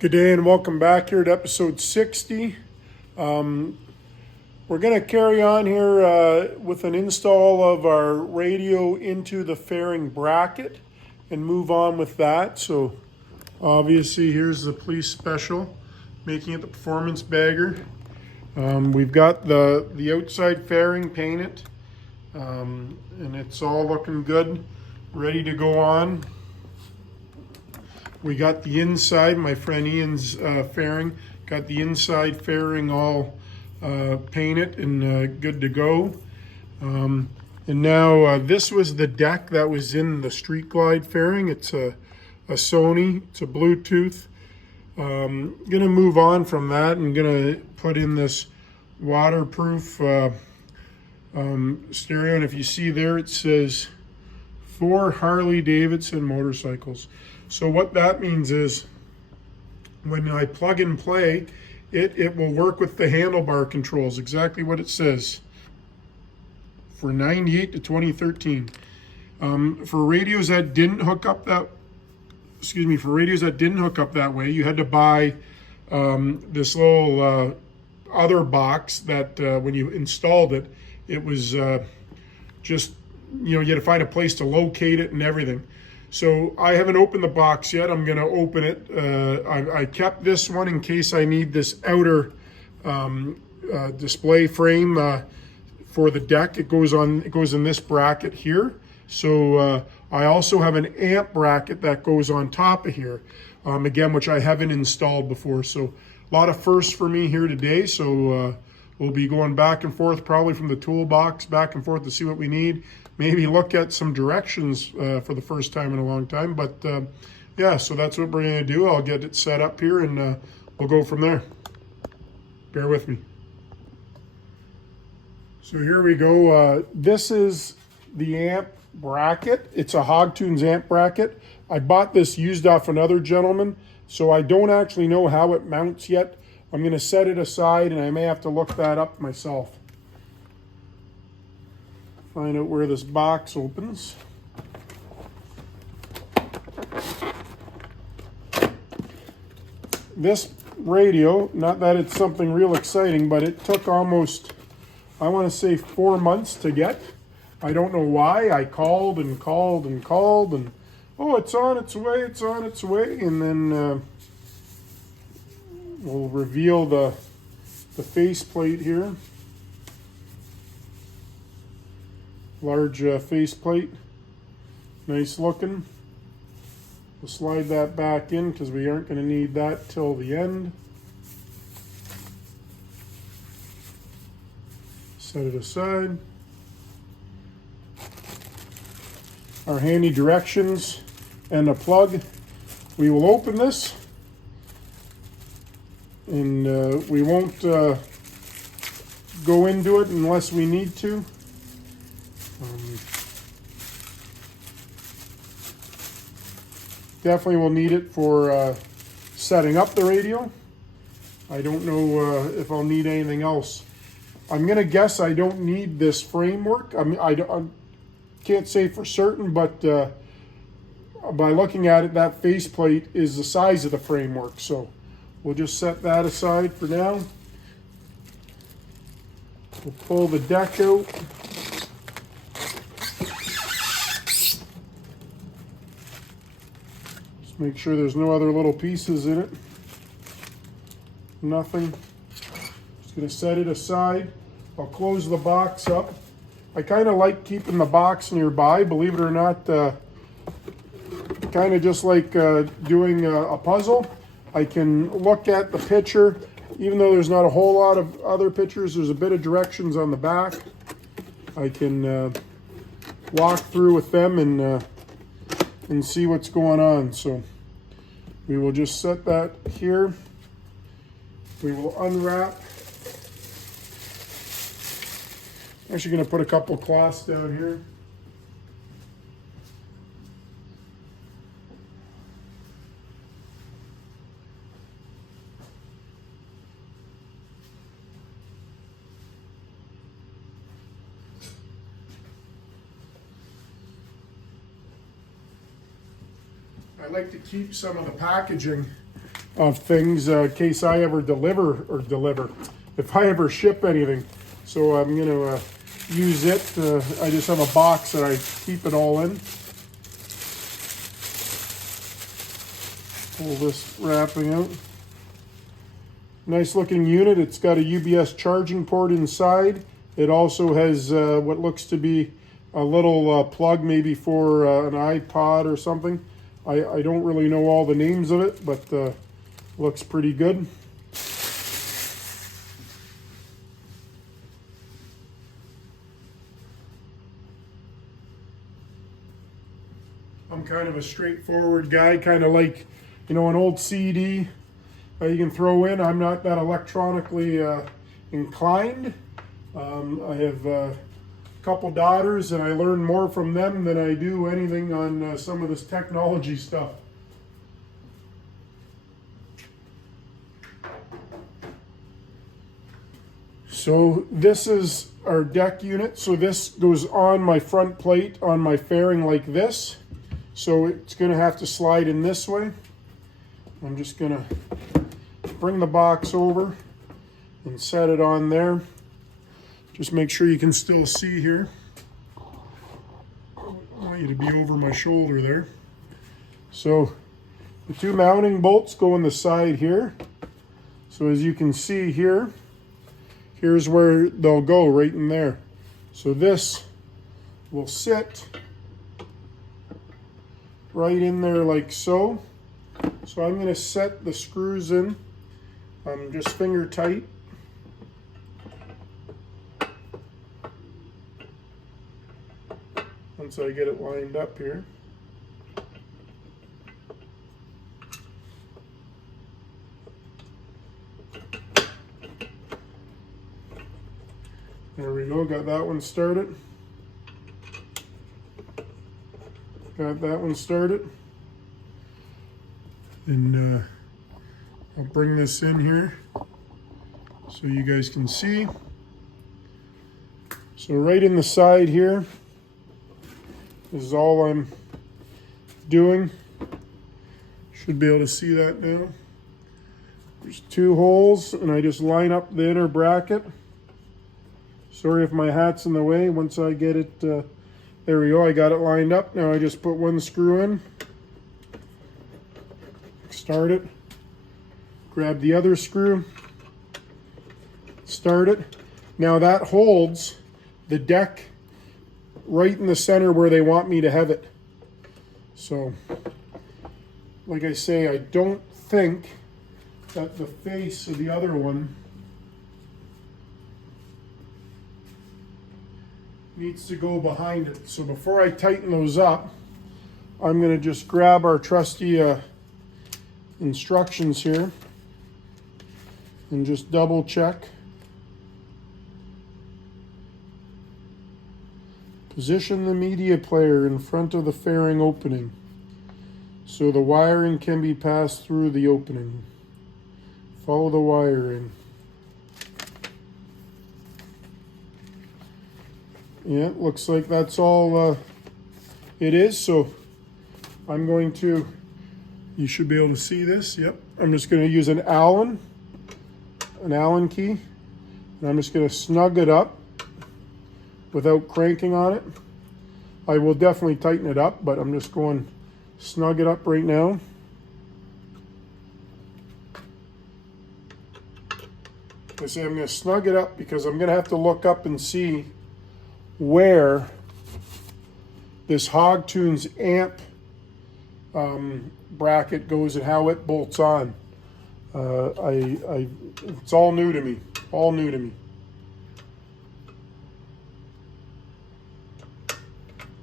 Good day and welcome back here to episode 60. We're going to carry on here with an install of our radio into the fairing bracket and move on with that. So obviously here's the police special, making it the performance bagger. We've got the outside fairing painted and it's all looking good, ready to go on. We got the inside, my friend Ian's fairing, got the inside fairing all painted and good to go. And now this was the deck that was in the Street Glide fairing. It's a Sony, it's a Bluetooth. Gonna move on from that and gonna put in this waterproof stereo. And if you see there, it says for Harley Davidson motorcycles. So what that means is when I plug and play, it will work with the handlebar controls, exactly what it says, for 98 to 2013. For radios that didn't hook up that, way, you had to buy this little other box that when you installed it, it was just, you had to find a place to locate it and everything. So I haven't opened the box yet. I'm going to open it. I kept this one in case I need this outer display frame for the deck. It goes in this bracket here. So I also have an amp bracket that goes on top of here, again, which I haven't installed before. So a lot of firsts for me here today. So we'll be going back and forth, probably from the toolbox back and forth to see what we need. Maybe look at some directions for the first time in a long time. But yeah, so that's what we're going to do. I'll get it set up here and we'll go from there. Bear with me. So here we go. This is the amp bracket. It's a Hogtunes amp bracket. I bought this used off another gentleman, so I don't actually know how it mounts yet. I'm going to set it aside and I may have to look that up myself. Find out where this box opens. This radio, not that it's something real exciting, but it took almost, I want to say 4 months to get. I don't know why. I called and called and called and, oh, it's on its way, it's on its way. And then we'll reveal the faceplate here. Large faceplate, nice looking. We'll slide that back in because we aren't going to need that till the end. Set it aside. Our handy directions and a plug. We will open this and we won't go into it unless we need to. Definitely will need it for setting up the radio. I don't know if I'll need anything else. I'm gonna guess I don't need this framework. I can't say for certain, but by looking at it, that faceplate is the size of the framework. So we'll just set that aside for now. We'll pull the deck out. Make sure there's no other little pieces in it. Nothing. Just gonna set it aside. I'll close the box up. I kind of like keeping the box nearby, believe it or not. Kind of just like doing a puzzle. I can look at the picture, even though there's not a whole lot of other pictures, there's a bit of directions on the back. I can walk through with them and see what's going on. So we will just set that here. We will unwrap. I'm actually going to put a couple cloths down here. I like to keep some of the packaging of things in case I ever if I ever ship anything. So I'm gonna use it. I just have a box that I keep it all in. Pull this wrapping out. Nice looking unit. It's got a UBS charging port inside. It also has what looks to be a little plug, maybe for an iPod or something. I don't really know all the names of it, but looks pretty good. I'm kind of a straightforward guy, kind of like, an old CD you can throw in. I'm not that electronically inclined. I have a couple daughters, and I learn more from them than I do anything on some of this technology stuff. So this is our deck unit. So this goes on my front plate on my fairing like this. So it's going to have to slide in this way. I'm just going to bring the box over and set it on there. Just make sure you can still see here. I want you to be over my shoulder there. So the two mounting bolts go on the side here. So as you can see here, here's where they'll go, right in there. So this will sit right in there like so. So I'm going to set the screws in, just finger tight. Once I get it lined up here. There we go, got that one started. Got that one started. And I'll bring this in here so you guys can see. So right in the side here is all I'm doing. Should be able to see that now. There's two holes, and I just line up the inner bracket. Sorry if my hat's in the way. Once I get it, there we go, I got it lined up. Now I just put one screw in, start it, grab the other screw, start it. Now that holds the deck right in the center where they want me to have it. So, like I say, I don't think that the face of the other one needs to go behind it. So before I tighten those up, I'm going to just grab our trusty instructions here and just double check. Position the media player in front of the fairing opening so the wiring can be passed through the opening. Follow the wiring. Yeah, looks like that's all it is. So I'm going to, you should be able to see this. Yep. I'm just going to use an Allen key. And I'm just going to snug it up without cranking on it. I will definitely tighten it up, but I'm just going to snug it up right now. I say I'm going to snug it up because I'm going to have to look up and see where this Hogtunes amp bracket goes and how it bolts on. It's all new to me. All new to me.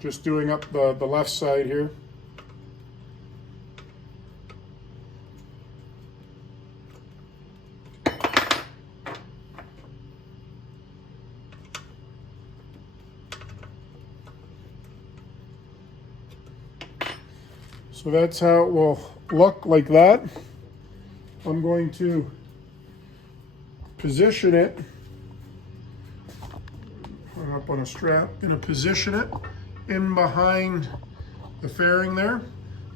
Just doing up the left side here. So that's how it will look, like that. I'm going to position it, hung up on a strap, going to position it in behind the fairing there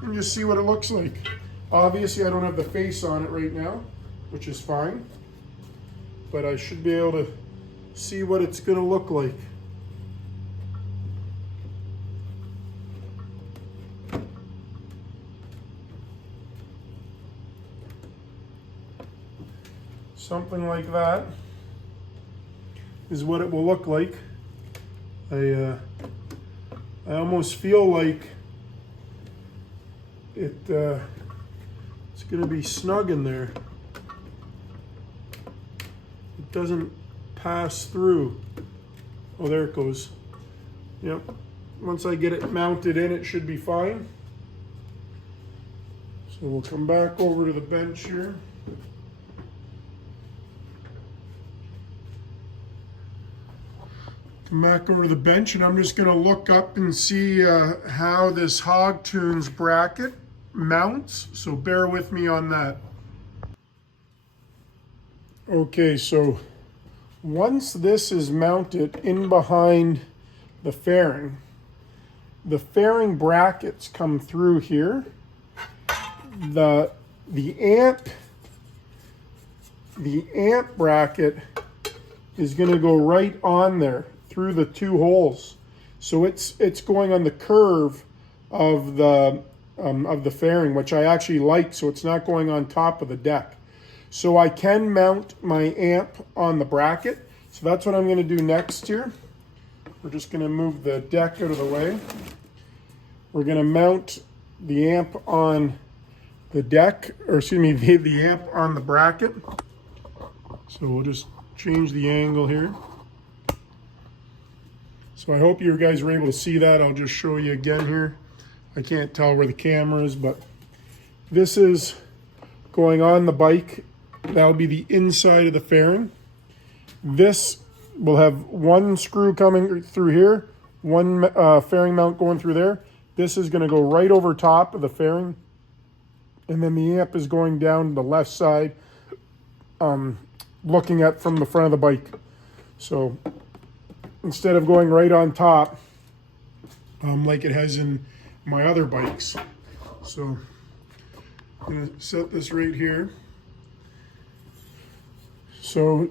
and just see what it looks like. Obviously I don't have the face on it right now, which is fine, but I should be able to see what it's going to look like. Something like that is what it will look like. I almost feel like it's going to be snug in there. It doesn't pass through. Oh, there it goes. Yep. Once I get it mounted in, it should be fine. So we'll come back over to the bench here. Come back over to the bench, and I'm just going to look up and see how this Hogtunes bracket mounts. So bear with me on that. Okay, so once this is mounted in behind the fairing brackets come through here. The amp bracket is going to go right on there through the two holes. So it's going on the curve of the fairing, which I actually like, so it's not going on top of the deck. So I can mount my amp on the bracket. So that's what I'm going to do next here. We're just going to move the deck out of the way. We're going to mount the amp on the deck, or excuse me, the amp on the bracket. So we'll just change the angle here. So I hope you guys were able to see that. I'll just show you again here. I can't tell where the camera is, but this is going on the bike. That'll be the inside of the fairing. This will have one screw coming through here, one fairing mount going through there. This is going to go right over top of the fairing. And then the amp is going down the left side, looking at from the front of the bike. So instead of going right on top, like it has in my other bikes. So I'm going to set this right here. So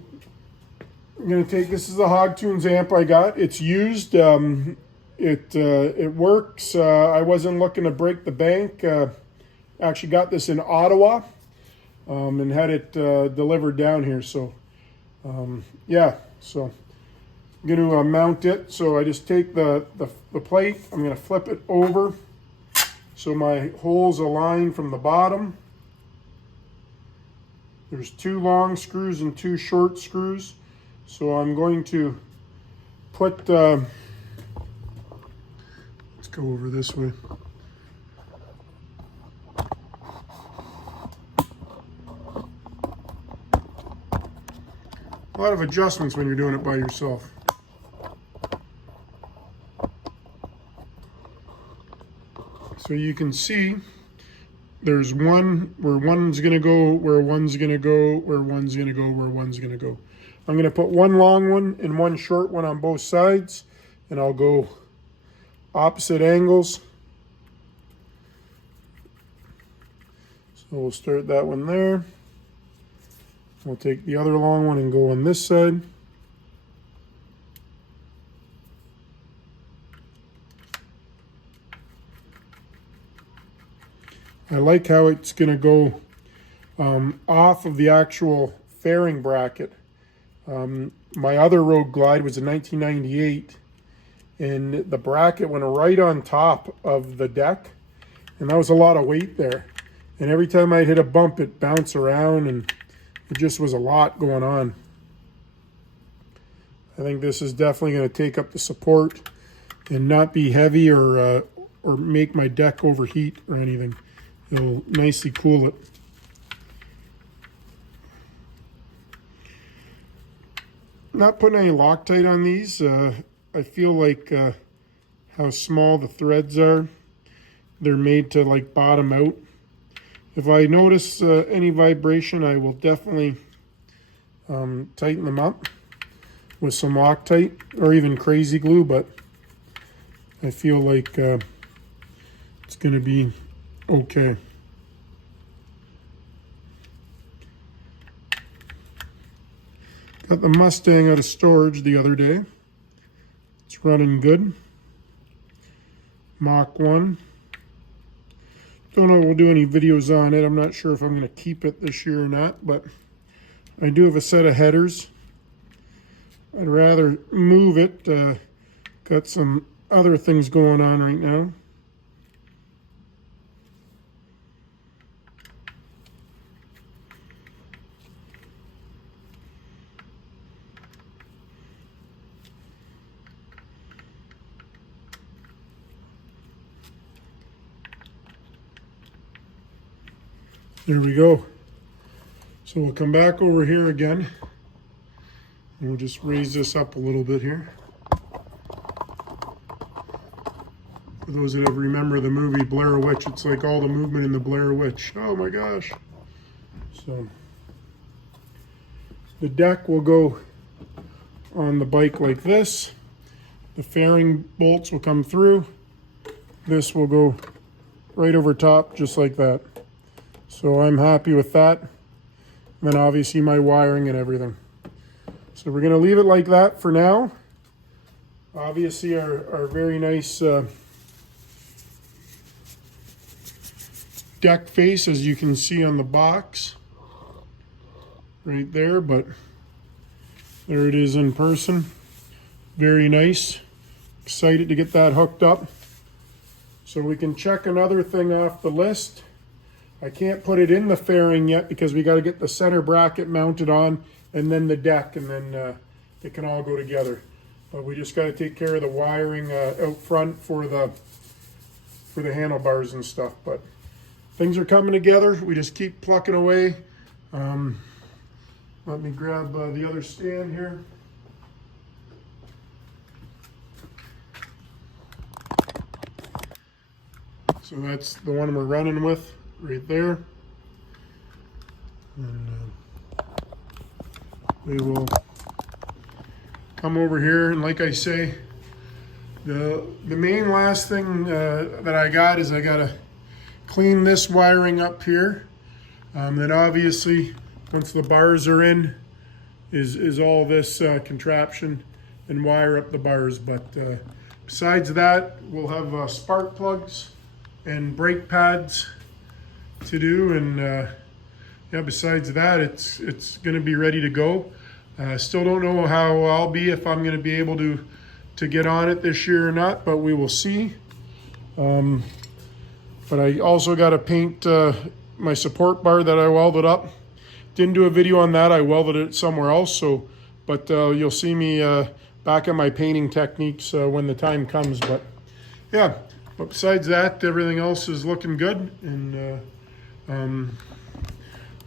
I'm going to take, this is the Hogtunes amp I got. It's used. It works. I wasn't looking to break the bank. Actually got this in Ottawa and had it delivered down here. So yeah, so I'm going to mount it. So I just take the plate. I'm going to flip it over so my holes align from the bottom. There's 2 long screws and 2 short screws. So I'm going to put, let's go over this way. A lot of adjustments when you're doing it by yourself. So you can see there's one where one's going to go, where one's going to go, where one's going to go, where one's going to go. I'm going to put one long one and one short one on both sides, and I'll go opposite angles. So we'll start that one there. We'll take the other long one and go on this side. I like how it's going to go off of the actual fairing bracket. My other Road Glide was a 1998, and the bracket went right on top of the deck, and that was a lot of weight there. And every time I hit a bump, it bounced around, and it just was a lot going on. I think this is definitely going to take up the support and not be heavy or make my deck overheat or anything. It'll nicely cool it. Not putting any Loctite on these. I feel like how small the threads are. They're made to like bottom out. If I notice any vibration, I will definitely tighten them up with some Loctite or even Crazy Glue, but I feel like it's going to be okay. Got the Mustang out of storage the other day. It's running good. Mach 1. Don't know if we'll do any videos on it. I'm not sure if I'm going to keep it this year or not, but I do have a set of headers. I'd rather move it. Got some other things going on right now. There we go. So we'll come back over here again. And we'll just raise this up a little bit here. For those that ever remember the movie Blair Witch, it's like all the movement in the Blair Witch. Oh my gosh. So the deck will go on the bike like this. The fairing bolts will come through. This will go right over top just like that. So I'm happy with that. And then obviously my wiring and everything. So we're gonna leave it like that for now. Obviously our very nice deck face, as you can see on the box right there, but there it is in person. Very nice. Excited to get that hooked up. So we can check another thing off the list. I can't put it in the fairing yet because we got to get the center bracket mounted on and then the deck, and then it can all go together. But we just got to take care of the wiring out front for the handlebars and stuff. But things are coming together. We just keep plucking away. Let me grab the other stand here. So that's the one we're running with right there. And we will come over here, and like I say, the main last thing that I got is I gotta clean this wiring up here. Then obviously once the bars are in is all this contraption and wire up the bars. But besides that, we'll have spark plugs and brake pads to do, and yeah, besides that, it's going to be ready to go. Still don't know how I'll be, if I'm going to be able to get on it this year or not, but we will see. But I also got to paint my support bar that I welded up. Didn't do a video on that. I welded it somewhere else. So, but you'll see me back on my painting techniques when the time comes. But yeah. But besides that, everything else is looking good, and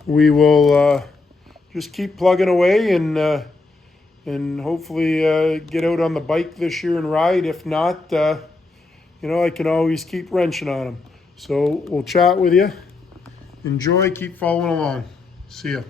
we will just keep plugging away and hopefully get out on the bike this year and ride. If not, you know, I can always keep wrenching on them. So we'll chat with you. Enjoy. Keep following along. See ya.